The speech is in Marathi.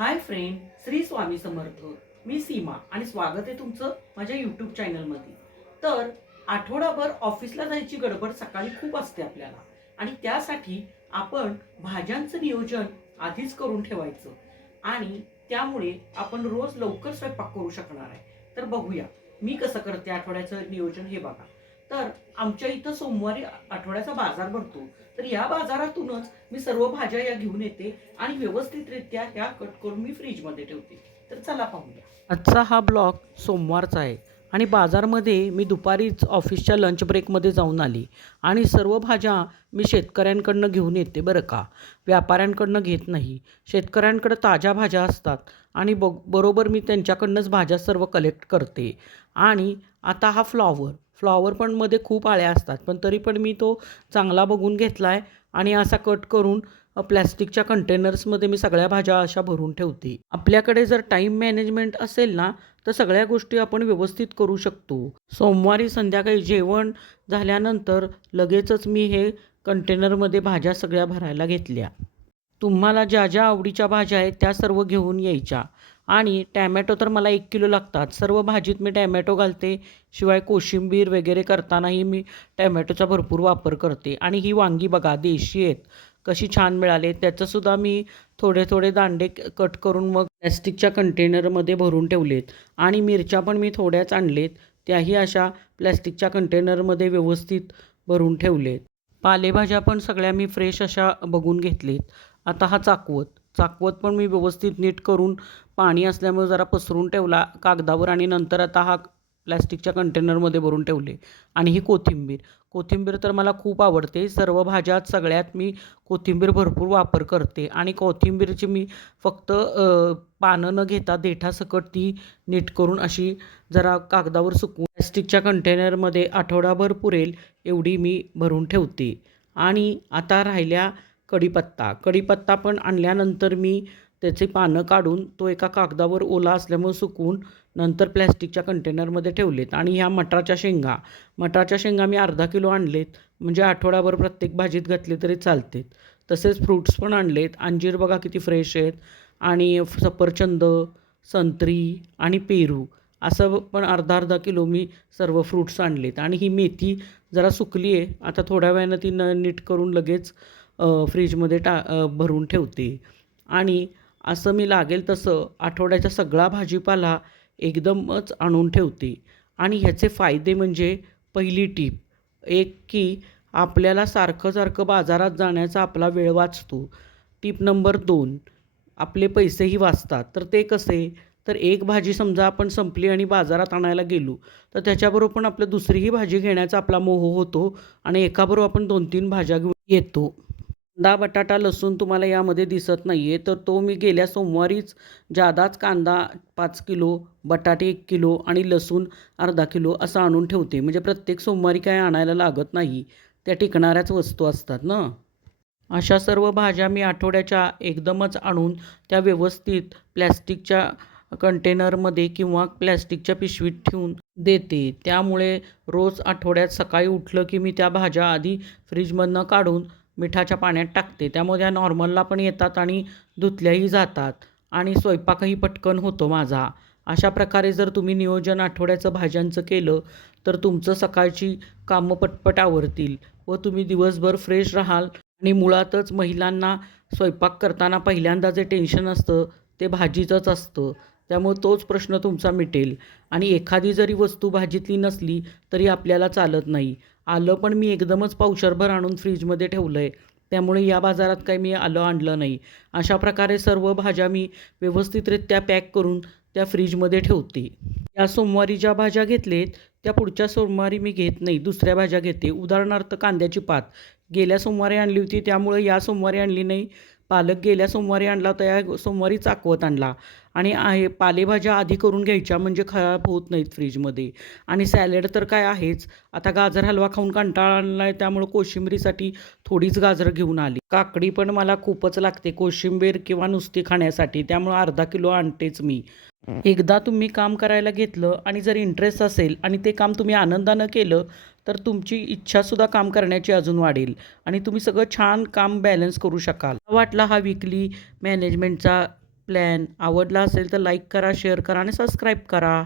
Hi friend, Shri Swami Samarth. मी सीमा आणि स्वागत आहे तुमचं माझ्या यूट्यूब चॅनलमध्ये. तर आठवडाभर ऑफिसला जायची गडबड सकाळी खूप असते आपल्याला आणि त्यासाठी आपण भाज्यांचं नियोजन आधीच करून ठेवायचं आणि त्यामुळे आपण रोज लवकर स्वयंपाक करू शकणार आहे. तर बघूया मी कसं करते आठवड्याचं नियोजन हे बघा. तर आमच्या इथं सोमवारी आठवड्याचा बाजार भरतो. तर या बाजारातूनच मी सर्व भाज्या या घेऊन येते आणि व्यवस्थितरित्या ह्या कट करून मी फ्रीजमध्ये ठेवते. तर चला पाहूया. आजचा हा ब्लॉग सोमवारचा आहे आणि बाजारमध्ये मी दुपारीच ऑफिसच्या लंच ब्रेकमध्ये जाऊन आली आणि सर्व भाज्या मी शेतकऱ्यांकडनं घेऊन येते बरं का. व्यापाऱ्यांकडनं घेत नाही. शेतकऱ्यांकडं ताज्या भाज्या असतात आणि बरोबर मी त्यांच्याकडनंच भाज्या सर्व कलेक्ट करते. आणि आता हा फ्लॉवर पण मध्ये खूप आळ्या असतात, पण तरी पण मी तो चांगला बघून घेतला आहे आणि असा कट करून प्लॅस्टिकच्या कंटेनर्समध्ये मी सगळ्या भाज्या अशा भरून ठेवते. आपल्याकडे जर टाईम मॅनेजमेंट असेल ना, तर सगळ्या गोष्टी आपण व्यवस्थित करू शकतो. सोमवारी संध्याकाळी जेवण झाल्यानंतर लगेचच मी हे कंटेनरमध्ये भाज्या सगळ्या भरायला घेतल्या. तुम्हाला ज्या ज्या आवडीच्या भाज्या आहेत त्या सर्व घेऊन यायच्या. आणि टॅमॅटो तर मला 1 किलो लागतात. सर्व भाजीत मी टॅमॅटो घालते. शिवाय कोशिंबीर वगैरे करतानाही मी टॅमॅटोचा भरपूर वापर करते. आणि ही वांगी बघा देशी आहेत. कशी छान मिळाले. त्याचंसुद्धा मी थोडे थोडे दांडे कट करून मग प्लॅस्टिकच्या कंटेनरमध्ये भरून ठेवलेत. आणि मिरच्या पण मी थोड्याच आणलेत. त्याही अशा प्लॅस्टिकच्या कंटेनरमध्ये व्यवस्थित भरून ठेवलेत. पालेभाज्या पण सगळ्या मी फ्रेश अशा बघून घेतलेत. आता हा चाकवत पण मी व्यवस्थित नीट करून पाणी असल्यामुळे जरा पसरून ठेवला कागदावर आणि नंतर आता हा प्लॅस्टिकच्या कंटेनरमध्ये भरून ठेवले. आणि ही कोथिंबीर तर मला खूप आवडते. सर्व भाज्यात सगळ्यात मी कोथिंबीर भरपूर वापर करते आणि कोथिंबीरची मी फक्त पानं न घेता देठासकट ती नीट करून अशी जरा कागदावर सुकवून प्लॅस्टिकच्या कंटेनरमध्ये आठवडाभर पुरेल एवढी मी भरून ठेवते. आणि आता राहिल्या कढीपत्ता पण आणल्यानंतर मी त्याची पानं काढून तो एका कागदावर ओला असल्यामुळे सुकवून नंतर प्लॅस्टिकच्या कंटेनरमध्ये ठेवलेत. आणि ह्या मटारच्या शेंगा मी अर्धा किलो आणलेत, म्हणजे आठवडाभर प्रत्येक भाजीत घातले तरी चालतात. तसेच फ्रूट्स पण आणलेत. अंजीर बघा किती फ्रेश आहेत. आणि सफरचंद, संत्री आणि पेरू असं पण अर्धा अर्धा किलो मी सर्व फ्रूट्स आणलेत. आणि ही मेथी जरा सुकली आहे. आता थोड्या वेळानं ती नीट करून लगेच फ्रीजमध्ये भरून ठेवते. आणि असं मी लागेल तसं आठवड्याचा सगळा भाजीपाला एकदमच आणून ठेवते. आणि ह्याचे फायदे म्हणजे पहिली टीप एक की आपल्याला सारखं सारखं बाजारात जाण्याचा आपला वेळ वाचतो. टिप नंबर 2, आपले पैसेही वाचतात. तर ते कसे, तर एक भाजी समजा आपण संपली आणि बाजारात आणायला गेलो तर त्याच्याबरोबर पण आपलं दुसरीही भाजी घेण्याचा आपला मोह होतो आणि एकाबरोबर आपण 2-3 भाज्या घेऊन येतो. कांदा, बटाटा, लसूण तुम्हाला यामध्ये दिसत नाही आहे, तर तो मी गेल्या सोमवारीच जादाच कांदा 5 किलो, बटाटे 1 किलो आणि लसूण अर्धा किलो असं आणून ठेवते. म्हणजे प्रत्येक सोमवारी काय आणायला लागत नाही. त्या टिकणाऱ्याच वस्तू असतात ना. अशा सर्व भाज्या मी आठवड्याच्या एकदमच आणून त्या व्यवस्थित प्लॅस्टिकच्या कंटेनरमध्ये किंवा प्लॅस्टिकच्या पिशवीत ठेवून देते. त्यामुळे रोज आठवड्यात सकाळी उठलं की मी त्या भाज्या आधी फ्रीजमधनं काढून मिठाच्या पाण्यात टाकते. त्यामुळे त्या नॉर्मलला पण येतात आणि धुतल्याही जातात आणि स्वयंपाकही पटकन होतो माझा. अशा प्रकारे जर तुम्ही नियोजन आठवड्याचं भाज्यांचं केलं तर तुमचं सकाळची कामं पटपट आवरतील व तुम्ही दिवसभर फ्रेश राहाल. आणि मुळातच महिलांना स्वयंपाक करताना पहिल्यांदा जे टेन्शन असतं ते भाजीचंच असतं. त्यामुळे तोच प्रश्न तुमचा मिटेल. आणि एखादी जरी वस्तू भाजीतली नसली तरी आपल्याला चालत नाही. आलं पण मी एकदमच पावशरभर आणून फ्रीजमध्ये ठेवलं आहे. त्यामुळे या बाजारात काही मी आलं आणलं नाही. अशा प्रकारे सर्व भाज्या मी व्यवस्थितरित्या पॅक करून त्या फ्रीजमध्ये ठेवते. या सोमवारी ज्या भाज्या घेतलेत त्या पुढच्या सोमवारी मी घेत नाही, दुसऱ्या भाज्या घेते. उदाहरणार्थ कांद्याची पात गेल्या सोमवारी आणली होती त्यामुळे या सोमवारी आणली नाही. पालक गेल्या सोमवारी आणला होता, या सोमवारी चाकवत आणला. आणि आहे पालेभाज्या आधी करून घ्यायच्या म्हणजे खराब होत नाहीत फ्रीजमध्ये. आणि सॅलड तर काय आहेच. आता गाजर हलवा खाऊन कंटाळा आणला आहे त्यामुळे कोशिंबिरीसाठी थोडीच गाजर घेऊन आली. काकडी पण मला खूपच लागते कोशिंबीर किंवा नुसती खाण्यासाठी, त्यामुळे अर्धा किलो आणतेच मी. एकदा तुम्ही काम करायला घेतलं आणि जर इंटरेस्ट असेल आणि ते काम तुम्ही आनंदानं केलं तर तुमची इच्छासुद्धा काम करण्याची अजून वाढेल आणि तुम्ही सगळं छान काम बॅलन्स करू शकाल. वाटला हा वीकली मॅनेजमेंटचा प्लॅन आवडला असेल तर लाईक करा, शेअर करा आणि सबस्क्राईब करा.